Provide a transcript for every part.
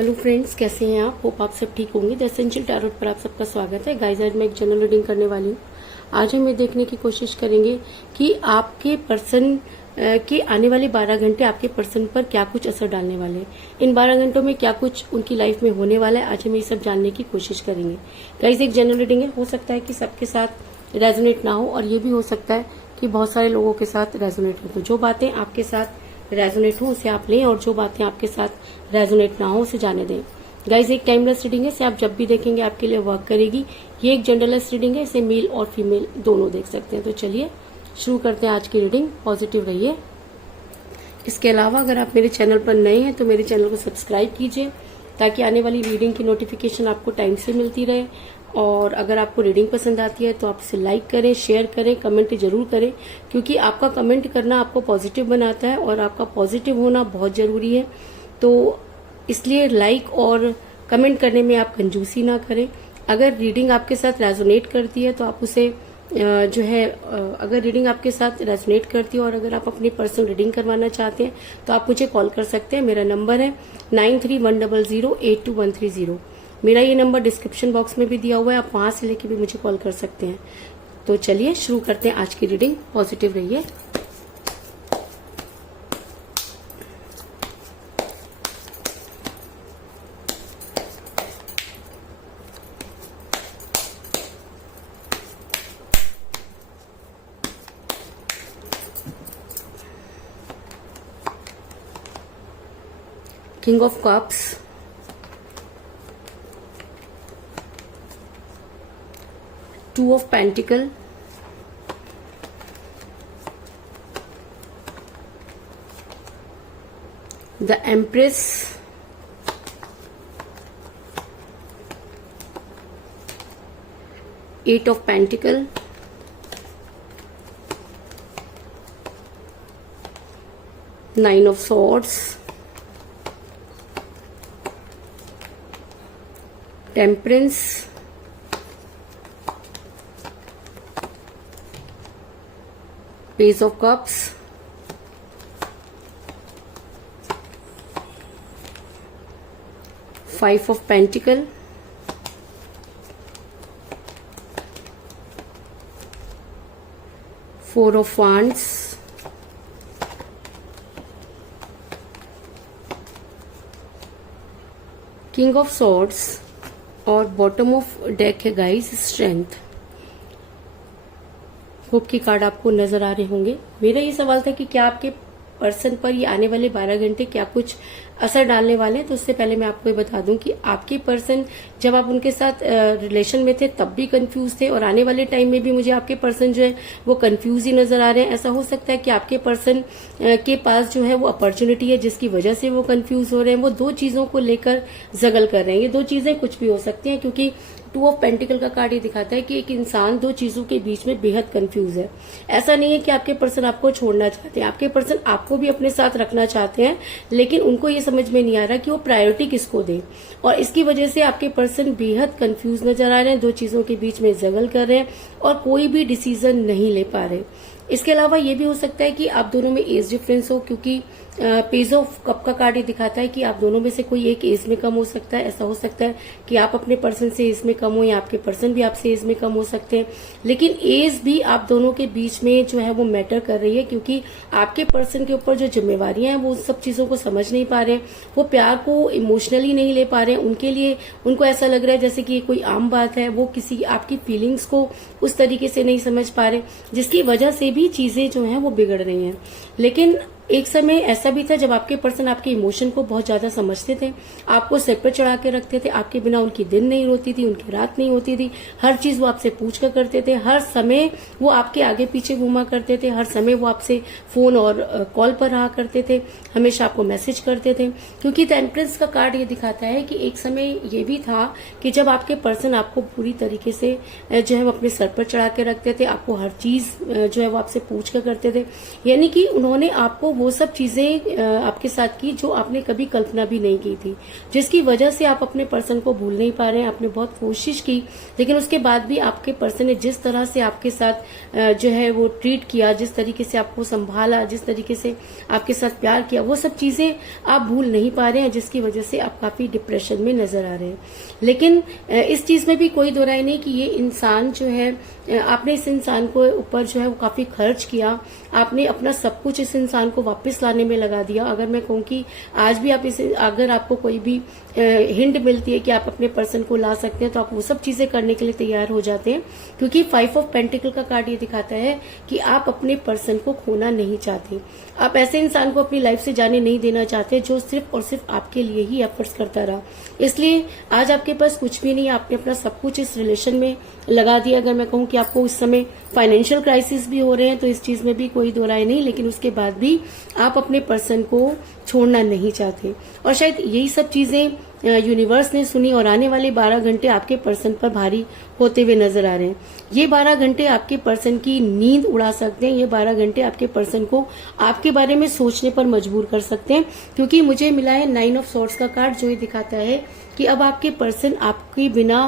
Hello friends, कैसे हैं आप? होप आप सब ठीक होंगे। द एसेंशियल टैरोट पर आप सबका स्वागत है। गाइस, आज मैं एक जनरल रीडिंग करने वाली हूँ। आज हम ये देखने की कोशिश करेंगे कि आपके पर्सन के आने वाले 12 घंटे आपके पर्सन पर क्या कुछ असर डालने वाले हैं। इन 12 घंटों में क्या कुछ उनकी लाइफ में होने वाला है, आज हम ये सब जानने की कोशिश करेंगे। गाइस, एक जनरल रीडिंग है, हो सकता है कि सबके साथ रेजोनेट ना हो और ये भी हो सकता है कि बहुत सारे लोगों के साथ रेजोनेट हो। तो जो बातें आपके साथ रेजोनेट हो उसे आप लें और जो बातें आपके साथ रेजोनेट ना हो उसे जाने दें। गाइज, एक टाइमलेस रीडिंग है, इसे आप जब भी देखेंगे आपके लिए वर्क करेगी। ये एक जेंडरलेस रीडिंग है, इसे मेल और फीमेल दोनों देख सकते हैं। तो चलिए शुरू करते हैं आज की रीडिंग। पॉजिटिव रहिए। इसके अलावा अगर आप मेरे चैनल पर नए हैं तो मेरे चैनल को सब्सक्राइब कीजिए ताकि आने वाली रीडिंग की नोटिफिकेशन आपको टाइम से मिलती रहे। और अगर आपको रीडिंग पसंद आती है तो आप इसे लाइक करें, शेयर करें, कमेंट जरूर करें, क्योंकि आपका कमेंट करना आपको पॉजिटिव बनाता है और आपका पॉजिटिव होना बहुत जरूरी है। तो इसलिए लाइक और कमेंट करने में आप कंजूसी ना करें। अगर रीडिंग आपके साथ रेजोनेट करती है तो आप उसे अगर रीडिंग आपके साथ रेजोनेट करती है और अगर आप अपनी पर्सनल रीडिंग करवाना चाहते हैं तो आप मुझे कॉल कर सकते हैं। मेरा नंबर है 9310082130। मेरा ये नंबर डिस्क्रिप्शन बॉक्स में भी दिया हुआ है, आप वहां से लेके भी मुझे कॉल कर सकते हैं। तो चलिए शुरू करते हैं आज की रीडिंग। पॉजिटिव रहिए। King of cups, two of pentacle, the empress, eight of pentacle, nine of swords, temperance, page of cups, five of pentacle, four of wands, king of swords और बॉटम ऑफ डेक है guys strength. Hope की card आपको नजर आ रहे होंगे। मेरा ये सवाल था कि क्या आपके पर्सन पर ये आने वाले 12 घंटे क्या कुछ असर डालने वाले हैं। तो उससे पहले मैं आपको ये बता दूं कि आपके पर्सन जब आप उनके साथ रिलेशन में थे तब भी कंफ्यूज थे और आने वाले टाइम में भी मुझे आपके पर्सन जो है वो कंफ्यूज ही नजर आ रहे हैं। ऐसा हो सकता है कि आपके पर्सन के पास जो है वो अपॉर्चुनिटी है जिसकी वजह से वो कंफ्यूज हो रहे हैं। वो दो चीजों को लेकर जगल कर रहे हैं। ये दो चीजें कुछ भी हो सकती हैं, क्योंकि टू ऑफ पेंटिकल का कार्ड ये दिखाता है कि एक इंसान दो चीजों के बीच में बेहद कंफ्यूज है। ऐसा नहीं है कि आपके पर्सन आपको छोड़ना चाहते हैं, आपके पर्सन आपको भी अपने साथ रखना चाहते हैं, लेकिन उनको ये समझ में नहीं आ रहा कि वो प्रायोरिटी किसको दे। और इसकी वजह से आपके पर्सन बेहद कंफ्यूज नजर आ रहे हैं, दो चीजों के बीच में जगल कर रहे हैं और कोई भी डिसीजन नहीं ले पा रहे। इसके अलावा ये भी हो सकता है कि आप दोनों में एज डिफरेंस हो, क्योंकि पेज ऑफ कप का कार्ड ये दिखाता है कि आप दोनों में से कोई एक एज में कम हो सकता है। ऐसा हो सकता है कि आप अपने पर्सन से एज में कम हो या आपके पर्सन भी आपसे एज में कम हो सकते हैं, लेकिन एज भी आप दोनों के बीच में जो है वो मैटर कर रही है, क्योंकि आपके पर्सन के ऊपर जो जिम्मेवारियां हैं वो उन सब चीजों को समझ नहीं पा रहे हैं। वो प्यार को इमोशनली नहीं ले पा रहे हैं। उनके लिए उनको ऐसा लग रहा है जैसे कि ये कोई आम बात है। वो किसी आपकी फीलिंग्स को उस तरीके से नहीं समझ पा रहे, जिसकी वजह से भी चीजें जो हैं वो बिगड़ रही हैं। लेकिन एक समय ऐसा भी था जब आपके पर्सन आपके इमोशन को बहुत ज्यादा समझते थे, आपको सिर पर चढ़ा के रखते थे। आपके बिना उनकी दिन नहीं होती थी, उनकी रात नहीं होती थी। हर चीज वो आपसे पूछ कर करते थे, हर समय वो आपके आगे पीछे घूमा करते थे, हर समय वो आपसे फोन और कॉल पर रहा करते थे, हमेशा आपको मैसेज करते थे। क्योंकि द एम्प्रेस का कार्ड ये दिखाता है कि एक समय ये भी था कि जब आपके पर्सन आपको पूरी तरीके से जो है वो अपने सर पर चढ़ा के रखते थे, आपको हर चीज जो है वो आपसे पूछ कर करते थे। यानी कि उन्होंने आपको वो सब चीजें आपके साथ की जो आपने कभी कल्पना भी नहीं की थी, जिसकी वजह से आप अपने पर्सन को भूल नहीं पा रहे हैं। आपने बहुत कोशिश की, लेकिन उसके बाद भी आपके पर्सन ने जिस तरह से आपके साथ जो है वो ट्रीट किया, जिस तरीके से आपको संभाला, जिस तरीके से आपके साथ प्यार किया, वो सब चीजें आप भूल नहीं पा रहे हैं, जिसकी वजह से आप काफी डिप्रेशन में नजर आ रहे हैं। लेकिन इस चीज में भी कोई दो राय नहीं कि ये इंसान जो है, आपने इस इंसान को ऊपर जो है वो काफी खर्च किया, आपने अपना सब कुछ इस इंसान को वापस लाने में लगा दिया। अगर मैं कहूँ कि आज भी आप इसे, अगर आपको कोई भी हिंट मिलती है कि आप अपने पर्सन को ला सकते हैं, तो आप वो सब चीजें करने के लिए तैयार हो जाते हैं, क्योंकि 5 ऑफ पेंटिकल का कार्ड ये दिखाता है कि आप अपने पर्सन को खोना नहीं चाहते। आप ऐसे इंसान को अपनी लाइफ से जाने नहीं देना चाहते जो सिर्फ और सिर्फ आपके लिए ही एफर्ट्स करता रहा। इसलिए आज आपके पास कुछ भी नहीं है, आपने अपना सब कुछ इस रिलेशन में लगा दिया। अगर मैं कहूँ कि आपको इस समय फाइनेंशियल क्राइसिस भी हो रहे हैं, तो इस चीज में भी कोई दो राय नहीं, लेकिन उसके बाद भी आप अपने पर्सन को छोड़ना नहीं चाहते। और शायद यही सब चीजें यूनिवर्स ने सुनी और आने वाले 12 घंटे आपके पर्सन पर भारी होते हुए नजर आ रहे हैं। ये 12 घंटे आपके पर्सन की नींद उड़ा सकते हैं, ये 12 घंटे आपके पर्सन को आपके बारे में सोचने पर मजबूर कर सकते हैं, क्योंकि मुझे मिला है 9 ऑफ सॉर्ड्स का कार्ड, जो ये दिखाता है कि अब आपके पर्सन आपके बिना,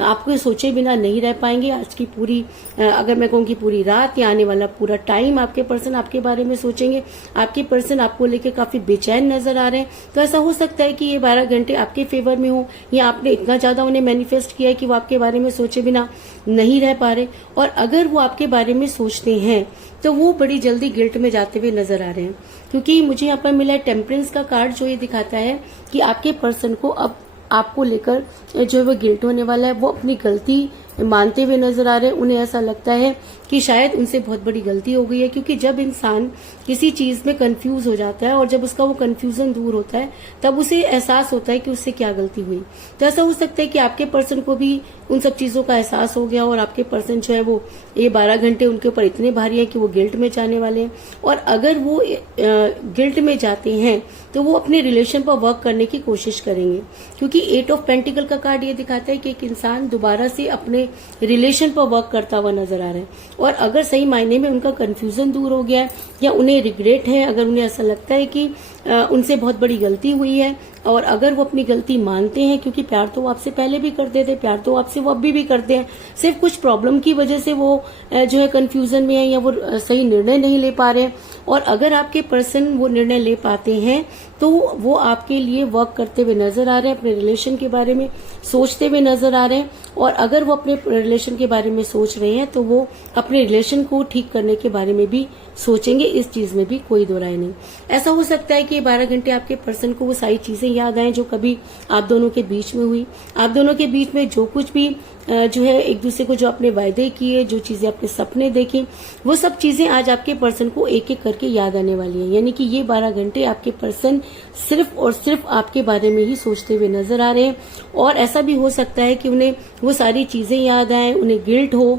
आपको सोचे बिना नहीं रह पाएंगे। आज की पूरी, अगर मैं कहूँ कि पूरी रात या आने वाला पूरा टाइम आपके पर्सन आपके बारे में सोचेंगे। आपके पर्सन आपको लेके काफी बेचैन नजर आ रहे हैं। तो ऐसा हो सकता है कि ये 12 घंटे आपके फेवर में हो, या आपने इतना ज्यादा उन्हें मैनिफेस्ट किया है कि वो आपके बारे में सोचे बिना नहीं रह पा रहे। और अगर वो आपके बारे में सोचते हैं तो वो बड़ी जल्दी गिल्ट में जाते हुए नजर आ रहे हैं, क्योंकि मुझे यहाँ पर मिला है टेम्परेंस का कार्ड, जो ये दिखाता है कि आपके पर्सन को अब आपको लेकर जो है वो गिल्ट होने वाला है। वो अपनी गलती मानते हुए नजर आ रहे हैं। उन्हें ऐसा लगता है कि शायद उनसे बहुत बड़ी गलती हो गई है, क्योंकि जब इंसान किसी चीज में कंफ्यूज हो जाता है और जब उसका वो कंफ्यूजन दूर होता है, तब उसे एहसास होता है कि उससे क्या गलती हुई। तो ऐसा हो सकता है कि आपके पर्सन को भी उन सब चीजों का एहसास हो गया और आपके पर्सन जो है वो ये 12 घंटे उनके ऊपर इतने भारी है कि वो गिल्ट में जाने वाले हैं। और अगर वो गिल्ट में जाते हैं तो वो अपने रिलेशन पर वर्क करने की कोशिश करेंगे, क्योंकि 8 ऑफ पेंटिकल का कार्ड ये दिखाता है कि एक इंसान दोबारा से अपने रिलेशन पर वर्क करता हुआ नजर आ रहा है। और अगर सही मायने में उनका कंफ्यूजन दूर हो गया है, या उन्हें रिग्रेट है, अगर उन्हें ऐसा लगता है कि उनसे बहुत बड़ी गलती हुई है, और अगर वो अपनी गलती मानते हैं, क्योंकि प्यार तो वो आपसे पहले भी करते थे, प्यार तो आपसे वो अभी भी करते हैं, सिर्फ कुछ प्रॉब्लम की वजह से वो जो है कंफ्यूजन में है, या वो सही निर्णय नहीं ले पा रहे हैं। और अगर आपके पर्सन वो निर्णय ले पाते हैं तो वो आपके लिए वर्क करते हुए नजर आ रहे हैं, अपने रिलेशन के बारे में सोचते हुए नजर आ रहे हैं। और अगर वो अपने रिलेशन के बारे में सोच रहे हैं तो वो अपने रिलेशन को ठीक करने के बारे में भी सोचेंगे। इस चीज में भी कोई दो राय नहीं। ऐसा हो सकता है कि 12 घंटे आपके पर्सन को वो सारी चीजें याद आए जो कभी आप दोनों के बीच में हुई। आप दोनों के बीच में जो कुछ भी जो है एक दूसरे को जो आपने वायदे किए, जो चीजें आपने सपने देखे, वो सब चीजें आज आपके पर्सन को एक एक करके याद आने वाली है। यानी कि ये 12 घंटे आपके पर्सन सिर्फ और सिर्फ आपके बारे में ही सोचते हुए नजर आ रहे हैं। और ऐसा भी हो सकता है कि उन्हें वो सारी चीजें याद आए, उन्हें गिल्ट हो,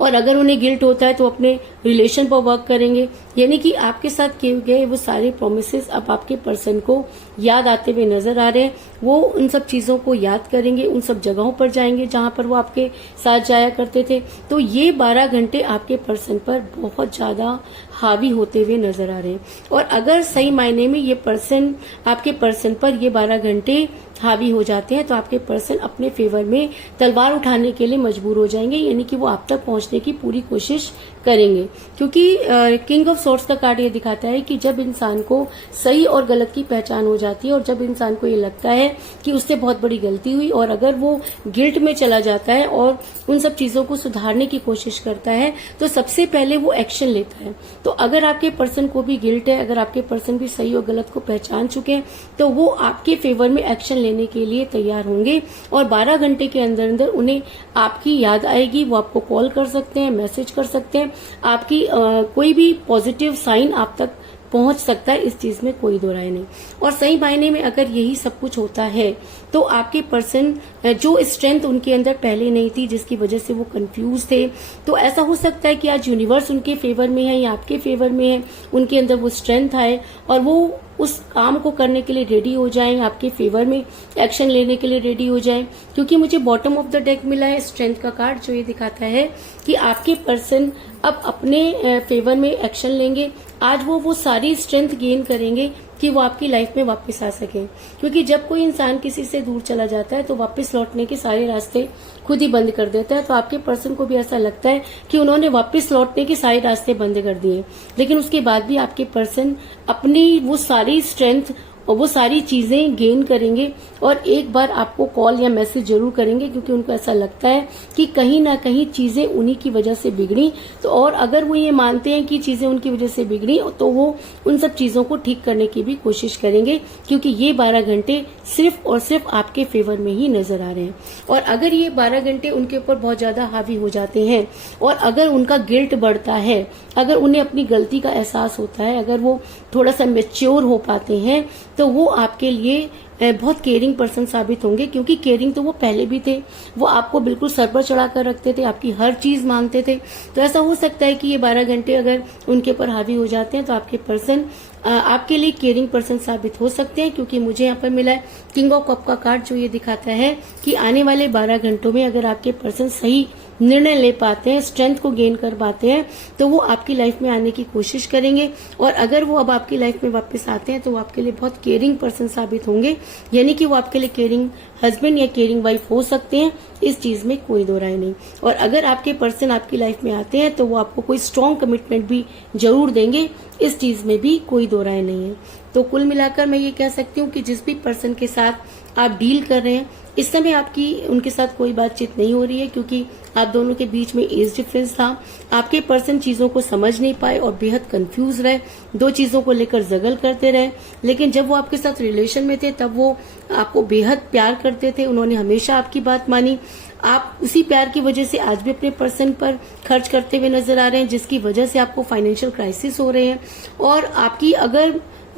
और अगर उन्हें गिल्ट होता है तो अपने रिलेशन पर वर्क करेंगे। यानी कि आपके साथ किए गए वो सारे प्रोमिसेस अब आपके पर्सन को याद आते हुए नजर आ रहे हैं। वो उन सब चीजों को याद करेंगे, उन सब जगहों पर जाएंगे जहां पर वो आपके साथ जाया करते थे। तो ये 12 घंटे आपके पर्सन पर बहुत ज्यादा हावी होते हुए नजर आ रहे हैं। और अगर सही मायने में ये पर्सन आपके पर्सन पर ये 12 घंटे हावी हो जाते हैं तो आपके पर्सन अपने फेवर में तलवार उठाने के लिए मजबूर हो जाएंगे। यानी कि वो आप तक पहुंचने की पूरी कोशिश करेंगे, क्योंकि किंग ऑफ सॉर्ड्स का कार्ड ये दिखाता है कि जब इंसान को सही और गलत की पहचान हो जाती है, और जब इंसान को ये लगता है कि उससे बहुत बड़ी गलती हुई, और अगर वो गिल्ट में चला जाता है और उन सब चीजों को सुधारने की कोशिश करता है, तो सबसे पहले वो एक्शन लेता है। तो अगर आपके पर्सन को भी गिल्ट है, अगर आपके पर्सन भी सही और गलत को पहचान चुके हैं, तो वो आपके फेवर में एक्शन लेने के लिए तैयार होंगे। और 12 घंटे के अंदर अंदर उन्हें आपकी याद आएगी। वो आपको कॉल कर सकते हैं, मैसेज कर सकते हैं, आपकी कोई भी पॉजिटिव साइन आप तक पहुंच सकता है। इस चीज में कोई दो राय नहीं। और सही मायने में अगर यही सब कुछ होता है तो आपके पर्सन जो स्ट्रेंथ उनके अंदर पहले नहीं थी, जिसकी वजह से वो कंफ्यूज थे, तो ऐसा हो सकता है कि आज यूनिवर्स उनके फेवर में है या आपके फेवर में है, उनके अंदर वो स्ट्रेंथ आए और वो उस काम को करने के लिए रेडी हो जाएं, आपके फेवर में एक्शन लेने के लिए रेडी हो जाएं। क्योंकि मुझे बॉटम ऑफ द डेक मिला है स्ट्रेंथ का कार्ड, जो ये दिखाता है कि आपके पर्सन अब अपने फेवर में एक्शन लेंगे। आज वो सारी स्ट्रेंथ गेन करेंगे कि वो आपकी लाइफ में वापस आ सके। क्योंकि जब कोई इंसान किसी से दूर चला जाता है तो वापस लौटने के सारे रास्ते खुद ही बंद कर देता है। तो आपके पर्सन को भी ऐसा लगता है कि उन्होंने वापस लौटने के सारे रास्ते बंद कर दिए, लेकिन उसके बाद भी आपके पर्सन अपनी वो सारी स्ट्रेंथ और वो सारी चीजें गेन करेंगे और एक बार आपको कॉल या मैसेज जरूर करेंगे, क्योंकि उनको ऐसा लगता है कि कहीं ना कहीं चीजें उन्हीं की वजह से बिगड़ी। तो और अगर वो ये मानते हैं कि चीजें उनकी वजह से बिगड़ी तो वो उन सब चीजों को ठीक करने की भी कोशिश करेंगे, क्योंकि ये 12 घंटे सिर्फ और सिर्फ आपके फेवर में ही नजर आ रहे हैं। और अगर ये 12 घंटे उनके ऊपर बहुत ज्यादा हावी हो जाते हैं और अगर उनका गिल्ट बढ़ता है, अगर उन्हें अपनी गलती का एहसास होता है, अगर वो थोड़ा सा मैच्योर हो पाते हैं, तो वो आपके लिए बहुत केयरिंग पर्सन साबित होंगे। क्योंकि केयरिंग तो वो पहले भी थे, वो आपको बिल्कुल सर पर चढ़ा कर रखते थे, आपकी हर चीज मांगते थे। तो ऐसा हो सकता है कि ये 12 घंटे अगर उनके ऊपर हावी हो जाते हैं तो आपके पर्सन आपके लिए केयरिंग पर्सन साबित हो सकते हैं। क्योंकि मुझे यहाँ पर मिला है किंग ऑफ कप का कार्ड, जो ये दिखाता है कि आने वाले 12 घंटों में अगर आपके पर्सन सही निर्णय ले पाते हैं, स्ट्रेंथ को गेन कर पाते हैं, तो वो आपकी लाइफ में आने की कोशिश करेंगे। और अगर वो अब आपकी लाइफ में वापस आते हैं तो वो आपके लिए बहुत केयरिंग पर्सन साबित होंगे, यानी कि वो आपके लिए केयरिंग हस्बैंड या केयरिंग वाइफ हो सकते हैं। इस चीज में कोई दो राय नहीं। और अगर आपके पर्सन आपकी लाइफ में आते हैं तो वो आपको कोई स्ट्रॉन्ग कमिटमेंट भी जरूर देंगे, इस चीज में भी कोई दो राय नहीं है। तो कुल मिलाकर मैं ये कह सकती हूँ कि जिस भी पर्सन के साथ आप डील कर रहे हैं इस समय आपकी उनके साथ कोई बातचीत नहीं हो रही है, क्योंकि आप दोनों के बीच में एज डिफरेंस था। आपके पर्सन चीजों को समझ नहीं पाए और बेहद कंफ्यूज रहे, दो चीजों को लेकर जगल करते रहे। लेकिन जब वो आपके साथ रिलेशन में थे तब वो आपको बेहद प्यार करते थे, उन्होंने हमेशा आपकी बात मानी। आप उसी प्यार की वजह से आज भी अपने पर्सन पर खर्च करते हुए नजर आ रहे हैं, जिसकी वजह से आपको फाइनेंशियल क्राइसिस हो रहे हैं। और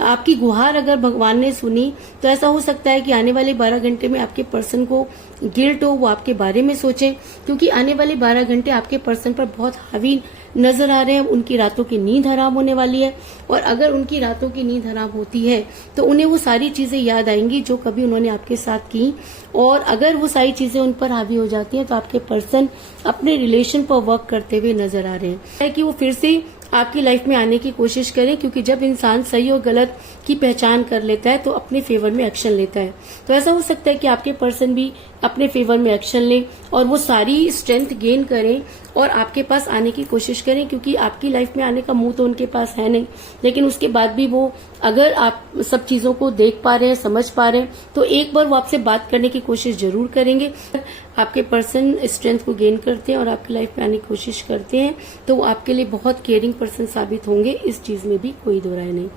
आपकी गुहार अगर भगवान ने सुनी तो ऐसा हो सकता है कि आने वाले 12 घंटे में आपके पर्सन को गिल्ट हो, वो आपके बारे में सोचें। क्योंकि आने वाले 12 घंटे आपके पर्सन पर बहुत हावी नजर आ रहे हैं। उनकी रातों की नींद हराम होने वाली है, और अगर उनकी रातों की नींद हराम होती है तो उन्हें वो सारी चीजें याद आएंगी जो कभी उन्होंने आपके साथ की। और अगर वो सारी चीजें उन पर हावी हो जाती हैं तो आपके पर्सन अपने रिलेशन पर वर्क करते हुए नजर आ रहे हैं कि वो फिर से आपकी लाइफ में आने की कोशिश करें। क्योंकि जब इंसान सही और गलत की पहचान कर लेता है तो अपने फेवर में एक्शन लेता है। तो ऐसा हो सकता है कि आपके पर्सन भी अपने फेवर में एक्शन लें और वो सारी स्ट्रेंथ गेन करें और आपके पास आने की कोशिश करें। क्योंकि आपकी लाइफ में आने का मुंह तो उनके पास है नहीं, लेकिन उसके बाद भी वो अगर आप सब चीजों को देख पा रहे हैं, समझ पा रहे हैं, तो एक बार वो आपसे बात करने की कोशिश जरूर करेंगे। आपके पर्सन स्ट्रेंथ को गेन करते हैं और आपकी लाइफ में आने की कोशिश करते हैं तो वो आपके लिए बहुत केयरिंग पर्सन साबित होंगे, इस चीज में भी कोई दो राय नहीं।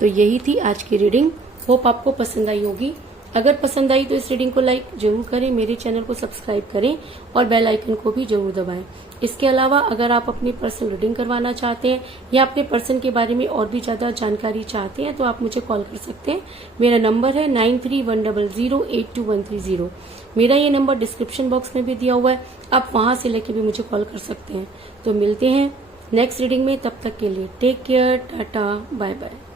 तो यही थी आज की रीडिंग। होप आपको पसंद आई होगी। अगर पसंद आई तो इस रीडिंग को लाइक जरूर करें, मेरे चैनल को सब्सक्राइब करें और बेल आइकन को भी जरूर दबाएं। इसके अलावा अगर आप अपनी पर्सनल रीडिंग करवाना चाहते हैं या अपने पर्सन के बारे में और भी ज्यादा जानकारी चाहते हैं तो आप मुझे कॉल कर सकते हैं। मेरा नंबर है 9310082130। मेरा ये नंबर डिस्क्रिप्शन बॉक्स में भी दिया हुआ है, आप वहां से लेके भी मुझे कॉल कर सकते हैं। तो मिलते हैं नेक्स्ट रीडिंग में, तब तक के लिए take care, tata, bye bye.